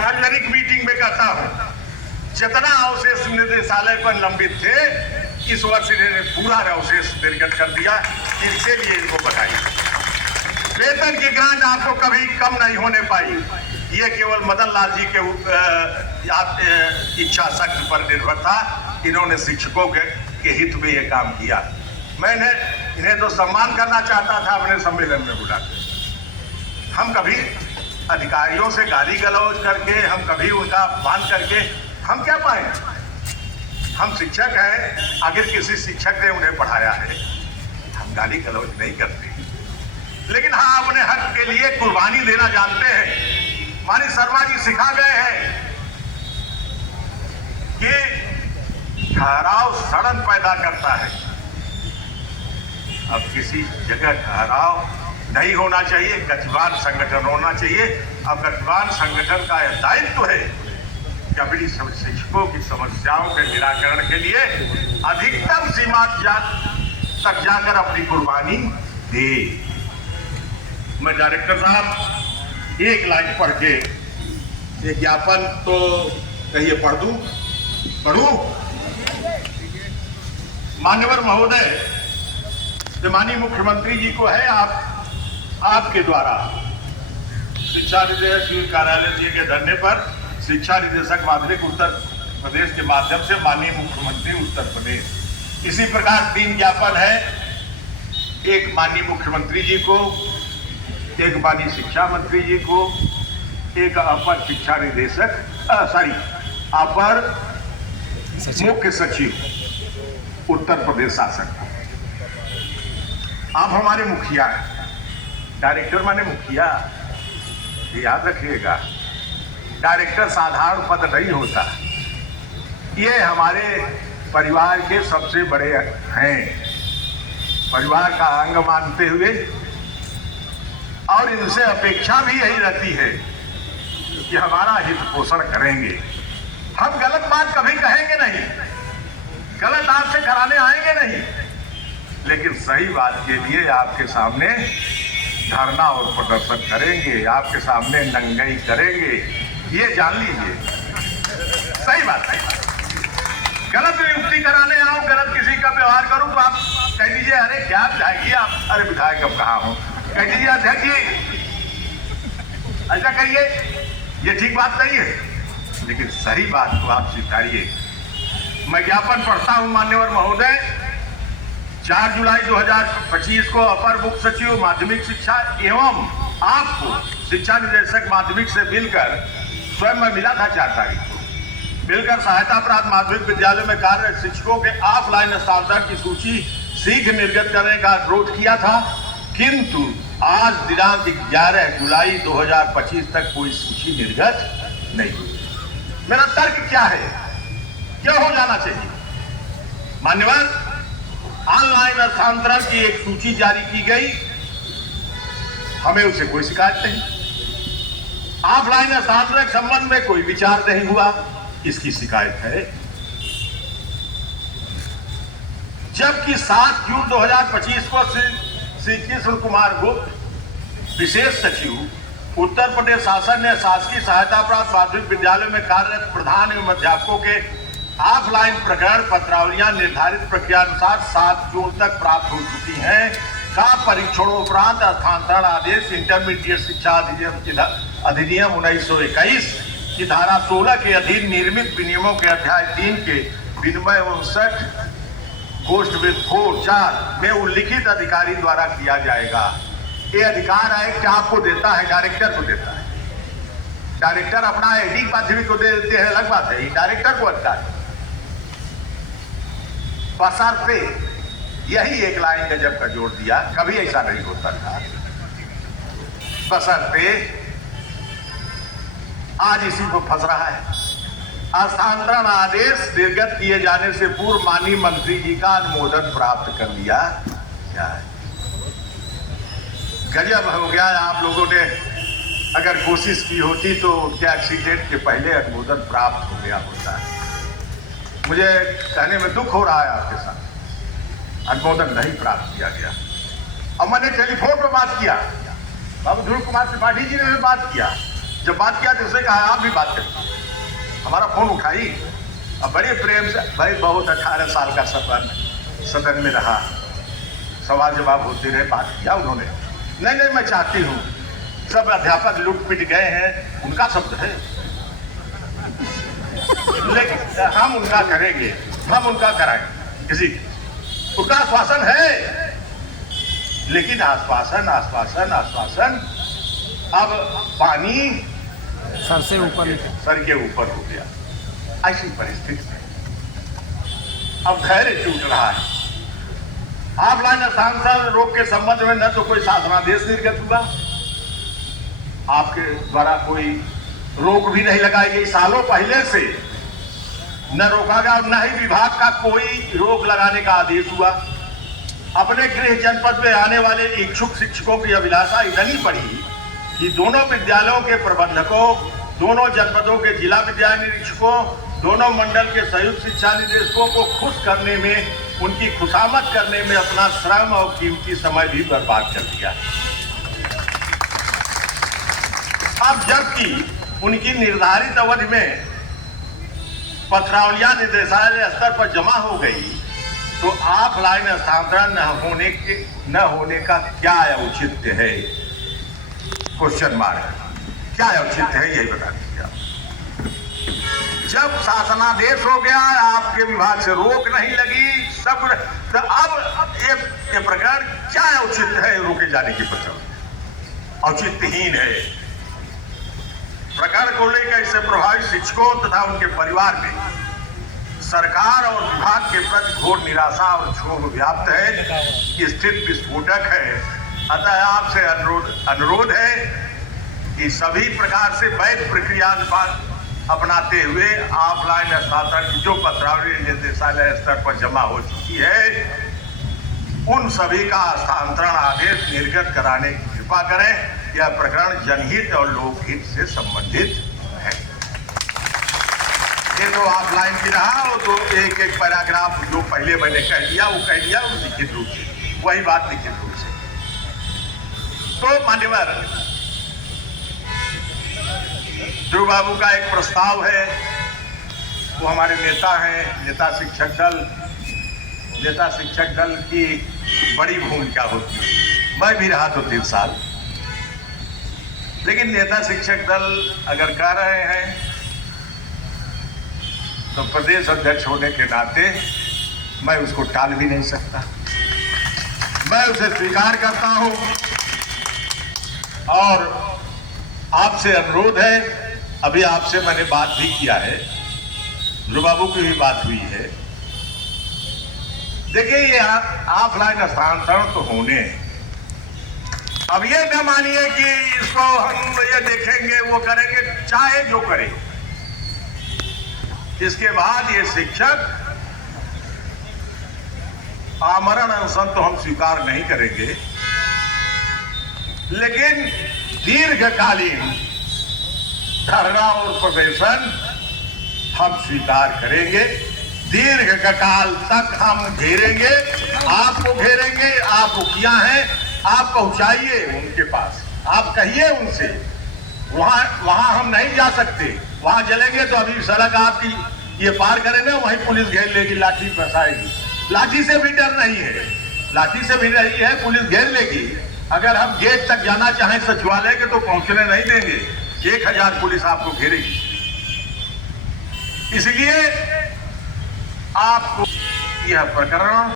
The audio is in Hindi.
सार्वजनिक मीटिंग में कहता हूं, जितना अवशेष निदेशालय पर लंबित थे इस वर्ष इन्होंने पूरा अवशेष निर्गत कर दिया। इसके लिए इनको बधाई। वेतन की ग्रांट आपको कभी कम नहीं होने पाई। ये केवल मदन लाल जी के इच्छा शक्ति पर निर्भर था। इन्होंने शिक्षकों के हित में ये काम किया। मैंने इन्हें तो सम्मान करना चाहता था अपने सम्मेलन में बुलाकर। हम कभी अधिकारियों से गाली गलौज करके, हम कभी उनका अपमान करके हम क्या पाए? हम शिक्षक हैं, अगर किसी शिक्षक ने उन्हें पढ़ाया है, हम गाली गलौज नहीं करते, लेकिन हाँ अपने हक के लिए कुर्बानी देना जानते हैं। मानी शर्मा जी सिखा गए हैं कि ठहराव सड़न पैदा करता है। अब किसी जगह ठहराव नहीं होना चाहिए, गतिवान संगठन होना चाहिए। अब गतिवान संगठन का यह दायित्व है कि अपनी शिक्षकों की समस्याओं के निराकरण के लिए अधिकतम सीमा तक जाकर अपनी कुर्बानी दे। मैं डायरेक्टर साहब एक लाइन पढ़ के एक ज्ञापन तो कहिए पढ़ दूं, पढ़ूं? मान्यवर महोदय, माननीय मुख्यमंत्री जी को है आपके द्वारा शिक्षा निदेशक कार्यालय जी के धरने पर शिक्षा निदेशक माध्यमिक उत्तर प्रदेश के माध्यम से माननीय मुख्यमंत्री उत्तर प्रदेश। इसी प्रकार 3 ज्ञापन है, एक माननीय मुख्यमंत्री जी को, एक माननीय शिक्षा मंत्री जी को, एक अपर शिक्षा निदेशक अपर मुख्य सचिव उत्तर प्रदेश शासन। आप हमारे मुखिया हैं, डायरेक्टर माने मुखिया, याद रखिएगा। डायरेक्टर साधारण पद नहीं होता। ये हमारे परिवार के सबसे बड़े हैं, परिवार का अंग मानते हुए, और इनसे अपेक्षा भी यही रहती है कि हमारा हित पोषण करेंगे। हम गलत बात कभी कहेंगे नहीं, गलत आपसे कराने आएंगे नहीं, लेकिन सही बात के लिए आपके सामने धरना और प्रदर्शन करेंगे, आपके सामने नंगाई करेंगे। ये जान लीजिए, सही बात है। गलत नियुक्ति कराने आओ, गलत किसी का व्यवहार करूं तो आप कह दीजिए अरे क्या विधायक जी आप, अरे विधायक अब कहाँ हो, कह दीजिए अध्यक्ष जी ऐसा करिए, ये ठीक बात नहीं है। लेकिन सही बात को आप स्वीकारिए। मैं ज्ञापन पढ़ता हूं मान्यवर महोदय। 4 जुलाई 2025 को अपर मुख्य सचिव माध्यमिक शिक्षा एवं आपको शिक्षा निदेशक माध्यमिक से मिलकर, स्वयं मैं मिला था 4 तारीख को, मिलकर सहायता प्राप्त माध्यमिक विद्यालय में कार्यरत शिक्षकों के ऑफलाइन हस्तांतरण की सूची शीघ्र निर्गत करने का अनुरोध किया था, किंतु आज दिनांक 11 जुलाई 2025 तक कोई सूची निर्गत नहीं हुई। मेरा तर्क क्या है, क्यों हो जाना चाहिए? मान्यवर, ऑनलाइन हस्तांतरण की एक सूची जारी की गई, हमें उससे कोई शिकायत नहीं। ऑफलाइन हस्तांतरण के संबंध में कोई विचार नहीं हुआ, इसकी शिकायत है। जबकि 7 जून 2025 को श्री कृष्ण कुमार गुप्त विशेष सचिव उत्तर प्रदेश शासन ने शासकीय सहायता प्राप्त माध्यमिक विद्यालय में कार्यरत प्रधान एवं अध्यापकों के ऑफलाइन प्रकरण पत्रावलियां निर्धारित प्रक्रिया अनुसार 7 जून तक प्राप्त हो चुकी हैं का परीक्षणोपरांत हस्तांतरण आदेश इंटरमीडिएट शिक्षा अधिनियम 1921 की धारा 16 के अधीन निर्मित विनियमों के अध्याय 3 के विनिमय 59 पोस्ट विद 4 में उल्लिखित अधिकारी द्वारा किया जाएगा। ये अधिकार है कि आपको देता है, डायरेक्टर को देता है। डायरेक्टर अपना एडी माध्यमिक को दे देते हैं, अलग बात है, डायरेक्टर को अधिकार है। बशर्ते, यही एक लाइन गजब का जोड़ दिया, कभी ऐसा नहीं होता था। बशर्ते आज इसी को फंस रहा है। हस्तांतरण आदेश निर्गत किए जाने से पूर्व माननीय मंत्री जी का अनुमोदन प्राप्त कर लिया जाए। गजब हो गया। आप लोगों ने अगर कोशिश की होती तो उनके एक्सीडेंट के पहले अनुमोदन प्राप्त हो गया होता है। मुझे कहने में दुख हो रहा है आपके साथ, अनुमोदन नहीं प्राप्त किया गया। और मैंने टेलीफोन पर बात किया, बाबू ध्रुव कुमार त्रिपाठी जी ने भी बात किया, जब बात किया तो उसने कहा आप भी बात करें। हमारा फोन उठाई और बड़े प्रेम से, भाई बहुत 18 साल का सफर सदन में रहा, सवाल जवाब होते रहे, बात किया उन्होंने। नहीं मैं चाहती हूँ, सब अध्यापक लुट पिट गए हैं, उनका शब्द है, लेकिन हम उनका करेंगे, हम उनका कराएंगे, किसी उनका आश्वासन है, लेकिन आश्वासन आश्वासन आश्वासन अब पानी सर से ऊपर, सर के ऊपर हो गया। ऐसी परिस्थिति में अब धैर्य टूट रहा है। ऑफलाइन स्थानांतरण रोक के संबंध में न तो कोई शासनादेश निर्गत हुआ, आपके द्वारा कोई रोक भी नहीं लगाई गई, सालों पहले से न रोका गया और न ही विभाग का कोई रोक लगाने का आदेश हुआ। अपने गृह जनपद में आने वाले इच्छुक शिक्षकों की अभिलाषा इतनी बढ़ी कि दोनों विद्यालयों के प्रबंधकों, दोनों जनपदों के जिला विद्यालय निरीक्षकों, दोनों मंडल के संयुक्त शिक्षा निदेशकों को खुश करने में, उनकी खुशामद करने में अपना श्रम और कीमती समय भी बर्बाद कर दिया। अब जबकि उनकी निर्धारित अवधि में पत्रावलियां निदेशालय स्तर पर जमा हो गई, तो ऑफलाइन हस्तांतरण न होने का क्या औचित्य है? क्वेश्चन मार्क, क्या औचित्य है, यही बता दीजिए आप। जब शासनादेश हो गया, आपके विभाग से रोक नहीं लगी, सब, तो अब ये प्रकरण क्या औचित्य है रोके जाने की प्रचलन? औचित्यहीन है। प्रकरण को लेकर इससे प्रभावित शिक्षकों तथा उनके परिवार में सरकार और विभाग के प्रति घोर निराशा और क्षोभ व्याप्त है। स्थिति विस्फोटक है। अतः आपसे अनुरोध है कि सभी प्रकार से वैध प्रक्रिया अपनाते हुए ऑफलाइन हस्तांतरण की जो पत्रावली निदेशालय स्तर पर जमा हो चुकी है, उन सभी का हस्तांतरण आदेश निर्गत कराने की कृपा करें। यह प्रकरण जनहित और लोकहित से संबंधित है। ये तो ऑफलाइन की रहा, और तो एक एक पैराग्राफ जो पहले मैंने कह दिया वो कह दिया, वो लिखित रूप से, वही बात लिखित रूप से। तो मान्यवर ध्रुव बाबू का एक प्रस्ताव है, वो हमारे नेता हैं, नेता शिक्षक दल की बड़ी भूमिका होती है। मैं भी रहा तो 3 साल, लेकिन नेता शिक्षक दल अगर कह रहे हैं तो प्रदेश अध्यक्ष होने के नाते मैं उसको टाल भी नहीं सकता, मैं उसे स्वीकार करता हूं। और आपसे अनुरोध है, अभी आपसे मैंने बात भी किया है, ध्रुव बाबू की भी बात हुई है। देखिए, ये ऑफलाइन हस्तांतरण तो होने, अब ये न मानिए कि इसको हम ये देखेंगे वो करेंगे, चाहे जो करे, इसके बाद ये शिक्षक आमरण अनशन तो हम स्वीकार नहीं करेंगे, लेकिन दीर्घकालीन धरना और प्रदर्शन हम स्वीकार करेंगे। दीर्घकाल तक हम घेरेंगे, आपको घेरेंगे। आप मुखिया हैं, आप पहुंचाइए उनके पास, आप कहिए उनसे, वहां हम नहीं जा सकते, वहां चलेंगे तो अभी सड़क आपकी ये पार करें ना, वहीं पुलिस घेर लेगी, लाठी बरसाएगी। लाठी से भी डर नहीं है, लाठी से भी नहीं है, पुलिस घेर लेगी। अगर हम गेट तक जाना चाहें सचिवालय के तो पहुंचने नहीं देंगे, 1000 पुलिस आपको घेरेगी। इसलिए आपको यह प्रकरण